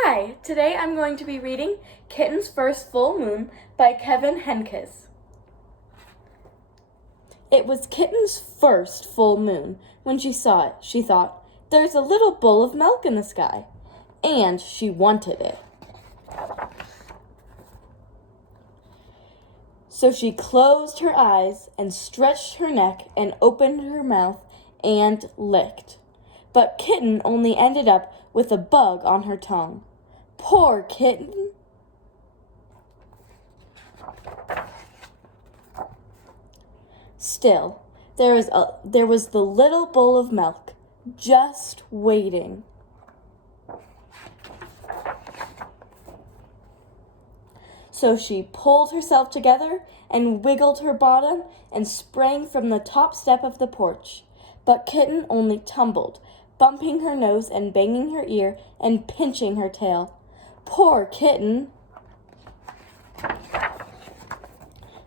Hi, today I'm going to be reading Kitten's First Full Moon by Henkes. It was Kitten's first full moon. When she saw it, she thought, "There's a little bowl of milk in the sky," and she wanted it. So she closed her eyes and stretched her neck and opened her mouth and licked. But Kitten only ended up with a bug on her tongue. Poor Kitten! Still, there was the little bowl of milk, just waiting. So she pulled herself together and wiggled her bottom and sprang from the top step of the porch. But Kitten only tumbled, bumping her nose and banging her ear and pinching her tail. Poor Kitten!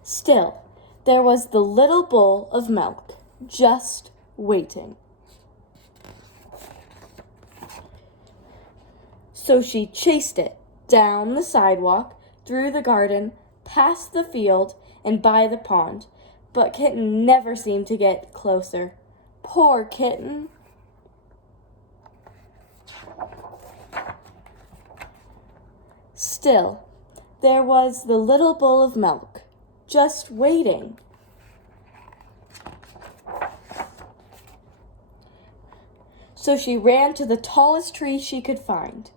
Still, there was the little bowl of milk, just waiting. So she chased it down the sidewalk, through the garden, past the field, and by the pond. But Kitten never seemed to get closer. Poor Kitten! Still, there was the little bowl of milk, just waiting. So she ran to the tallest tree she could find.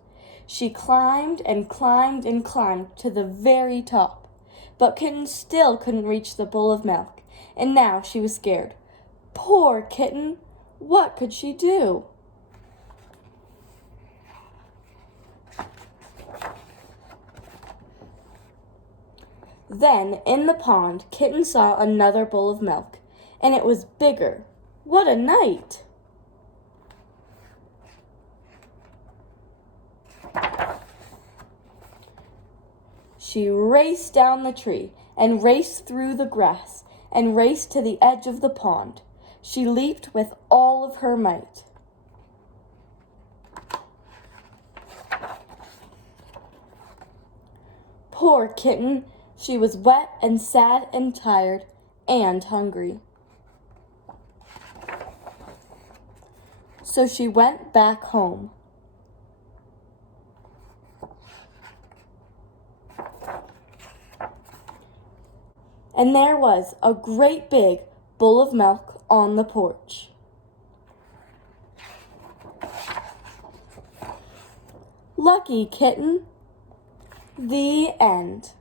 She climbed and climbed and climbed to the very top, but Kitten still couldn't reach the bowl of milk, and now she was scared. Poor Kitten! What could she do? Then, in the pond, Kitten saw another bowl of milk, and it was bigger. What a night! She raced down the tree, and raced through the grass, and raced to the edge of the pond. She leaped with all of her might. Poor Kitten! She was wet and sad and tired and hungry. So she went back home. And there was a great big bowl of milk on the porch. Lucky Kitten. The end.